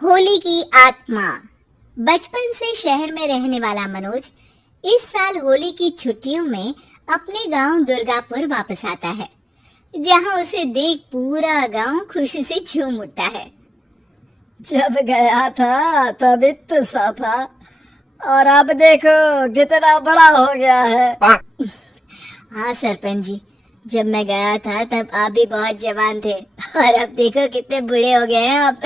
होली की आत्मा। बचपन से शहर में रहने वाला मनोज इस साल होली की छुट्टियों में अपने गांव दुर्गापुर वापस आता है, जहां उसे देख पूरा गांव खुशी से झूम उठता है। जब गया था तब इतना सा था और अब देखो कितना बड़ा हो गया है। हाँ सरपंच जी, जब मैं गया था तब आप भी बहुत जवान थे और अब देखो कितने बूढ़े हो गए हैं आप।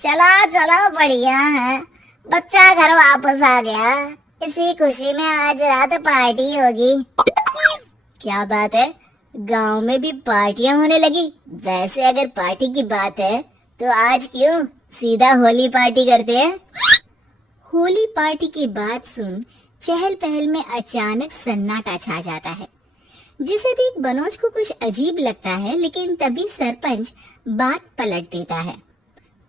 चलो चलो, बढ़िया है, बच्चा घर वापस आ गया। इसी खुशी में आज रात पार्टी होगी। क्या बात है, गांव में भी पार्टियां होने लगी। वैसे अगर पार्टी की बात है तो आज क्यों सीधा होली पार्टी करते हैं। होली पार्टी की बात सुन चहल पहल में अचानक सन्नाटा छा जाता है, जिसे देख मनोज को कुछ अजीब लगता है, लेकिन तभी सरपंच बात पलट देता है।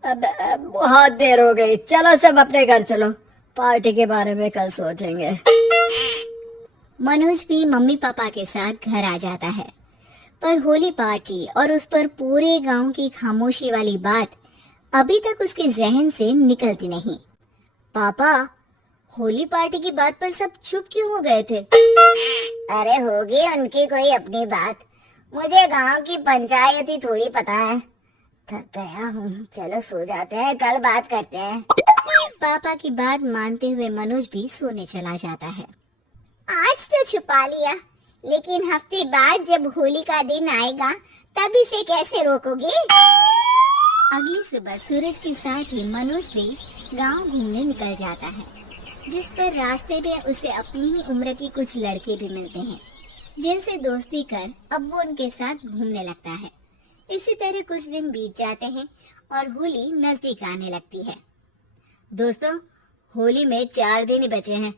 अब बहुत देर हो गई, चलो सब अपने घर चलो, पार्टी के बारे में कल सोचेंगे। मनोज भी मम्मी पापा के साथ घर आ जाता है, पर होली पार्टी और उस पर पूरे गांव की खामोशी वाली बात अभी तक उसके जहन से निकलती नहीं। पापा, होली पार्टी की बात पर सब चुप क्यों हो गए थे? अरे होगी उनकी कोई अपनी बात, मुझे गांव की पंचायत ही थोड़ी पता है। थक गया हूँ, चलो सो जाते हैं, कल बात करते हैं। पापा की बात मानते हुए मनोज भी सोने चला जाता है। आज तो छुपा लिया, लेकिन हफ्ते बाद जब होली का दिन आएगा तब इसे कैसे रोकोगे? अगली सुबह सूरज के साथ ही मनोज भी गांव घूमने निकल जाता है, जिस पर रास्ते में उसे अपनी ही उम्र की कुछ लड़के भी मिलते हैं, जिनसे दोस्ती कर अब वो उनके साथ घूमने लगता है। इसी तरह कुछ दिन बीत जाते हैं और होली नजदीक आने लगती है। दोस्तों, होली में 4 दिन ही बचे हैं,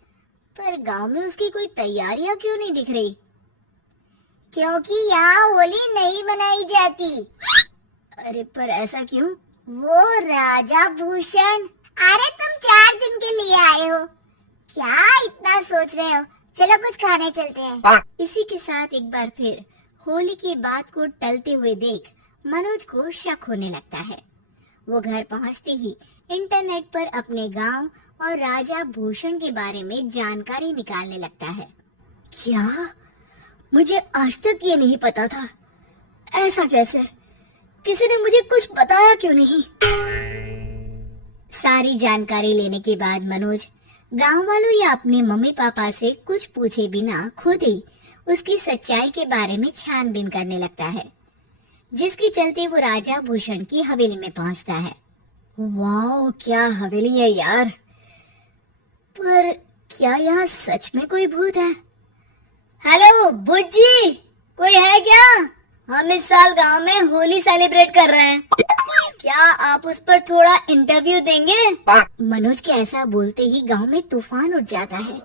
पर गांव में उसकी कोई तैयारियां क्यों नहीं दिख रही? क्योंकि यहाँ होली नहीं मनाई जाती। अरे पर ऐसा क्यों? वो राजा भूषण। अरे तुम 4 दिन के लिए आए हो, क्या इतना सोच रहे हो? चलो कुछ खाने चलते हैं। इसी के साथ एक बार फिर होली की बात को टलते हुए देख मनोज को शक होने लगता है। वो घर पहुंचते ही इंटरनेट पर अपने गांव और राजा भूषण के बारे में जानकारी निकालने लगता है। क्या? मुझे आज तक ये नहीं पता था। ऐसा कैसे? किसी ने मुझे कुछ बताया क्यों नहीं? सारी जानकारी लेने के बाद मनोज गांव वालों या अपने मम्मी पापा से कुछ पूछे बिना खुद ही उसकी सच्चाई के बारे में छानबीन करने लगता है, जिसके चलते वो राजा भूषण की हवेली में पहुंचता है। वाह, क्या हवेली है यार। पर क्या यहाँ सच में कोई भूत है? हेलो बुज्जी, कोई है क्या? हम इस साल गांव में होली सेलिब्रेट कर रहे हैं, क्या आप उस पर थोड़ा इंटरव्यू देंगे? मनोज के ऐसा बोलते ही गांव में तूफान उठ जाता है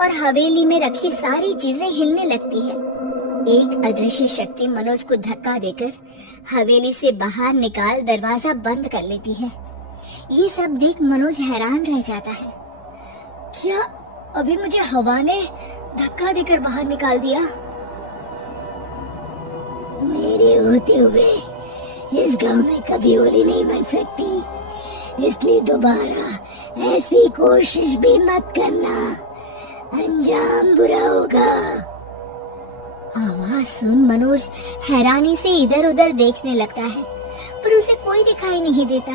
और हवेली में रखी सारी चीजें हिलने लगती है। एक अदृश्य शक्ति मनोज को धक्का देकर हवेली से बाहर निकाल दरवाजा बंद कर लेती है। ये सब देख मनोज हैरान रह जाता है। क्या अभी मुझे हवा ने धक्का देकर बाहर निकाल दिया? मेरे होते हुए इस गांव में कभी होली नहीं बन सकती, इसलिए दोबारा ऐसी कोशिश भी मत करना, अंजाम बुरा होगा। आवाज सुन मनोज हैरानी से इधर उधर देखने लगता है, पर उसे कोई दिखाई नहीं देता।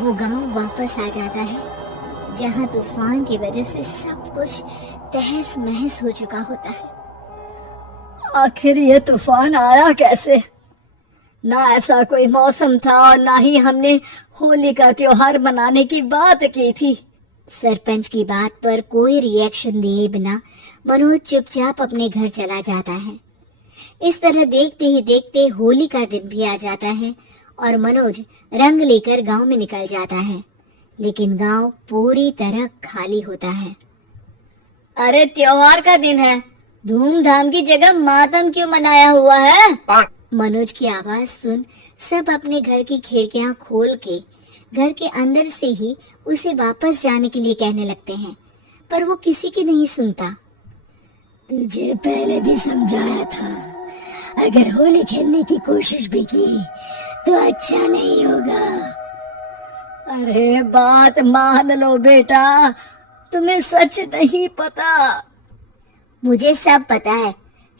वो गांव वापस आ जाता है, जहां तूफान की वजह से सब कुछ तहस महस हो चुका होता है। आखिर ये तूफान आया कैसे? ना ऐसा कोई मौसम था और ना ही हमने होली का त्योहार मनाने की बात की थी। सरपंच की बात पर कोई रिएक्शन दिए बिना मनोज चुपचाप अपने घर चला जाता है। इस तरह देखते ही देखते होली का दिन भी आ जाता है और मनोज रंग लेकर गांव में निकल जाता है, लेकिन गांव पूरी तरह खाली होता है। अरे त्योहार का दिन है, धूमधाम की जगह मातम क्यों मनाया हुआ है? मनोज की आवाज सुन सब अपने घर की खिड़कियां खोल के घर के अंदर से ही उसे वापस जाने के लिए कहने लगते हैं, पर वो किसी की नहीं सुनता। तुझे पहले भी समझाया था, अगर होली खेलने की कोशिश भी की तो अच्छा नहीं होगा। अरे बात मान लो बेटा, तुम्हें सच नहीं पता। मुझे सब पता है।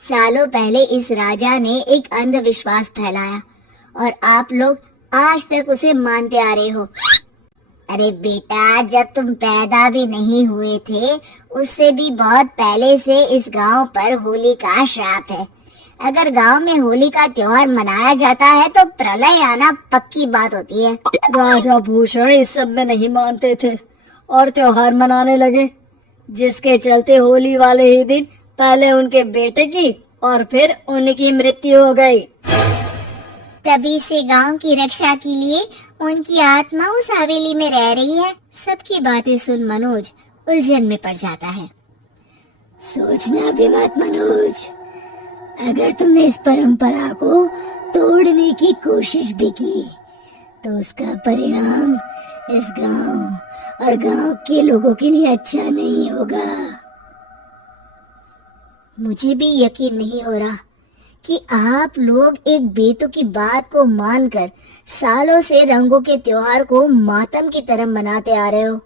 सालों पहले इस राजा ने एक अंधविश्वास फैलाया और आप लोग आज तक उसे मानते आ रहे हो। अरे बेटा, जब तुम पैदा भी नहीं हुए थे उससे भी बहुत पहले से इस गांव पर होली का श्राप है। अगर गांव में होली का त्योहार मनाया जाता है तो प्रलय आना पक्की बात होती है। राजा भूषण इस सब में नहीं मानते थे और त्योहार मनाने लगे, जिसके चलते होली वाले ही दिन पहले उनके बेटे की और फिर उनकी मृत्यु हो गई। तभी से गांव की रक्षा के लिए उनकी आत्मा उस हवेली में रह रही है। सबकी बातें सुन मनोज उलझन में पड़ जाता है। सोचना भी मत मनोज, अगर तुमने इस परंपरा को तोड़ने की कोशिश भी की तो उसका परिणाम इस गांव और गांव के लोगों के लिए अच्छा नहीं होगा। मुझे भी यकीन नहीं हो रहा कि आप लोग एक बेतुकी बात को मानकर सालों से रंगों के त्योहार को मातम की तरह मनाते आ रहे हो।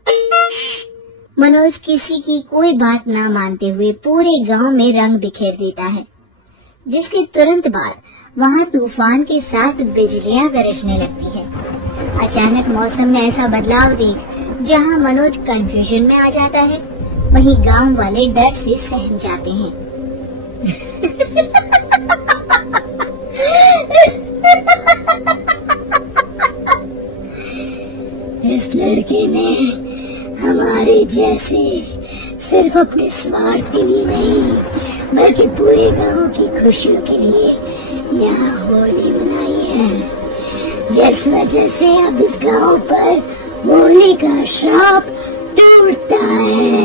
मनोज किसी की कोई बात ना मानते हुए पूरे गांव में रंग बिखेर देता है, जिसके तुरंत बाद वहां तूफान के साथ बिजलियां गरजने लगती है। अचानक मौसम में ऐसा बदलाव देख जहां मनोज कंफ्यूजन में आ जाता है, वहीं गांव वाले डर से सहम जाते हैं। इस लड़के ने हमारे जैसे सिर्फ अपने स्वार्थ के लिए नहीं बल्कि पूरे गांव की खुशियों के लिए यहाँ होली मनाई है, जिस वजह से अब इस गांव पर होली का श्राप टूटता है।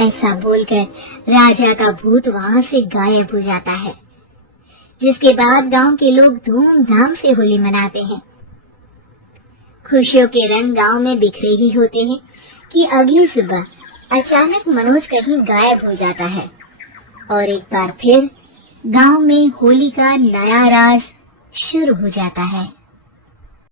ऐसा बोलकर राजा का भूत वहां से गायब हो जाता है, जिसके बाद गांव के लोग धूमधाम से होली मनाते हैं। खुशियों के रंग गांव में बिखरे ही होते हैं कि अगली सुबह अचानक मनोज कहीं गायब हो जाता है और एक बार फिर गांव में होली का नया राज शुरू हो जाता है।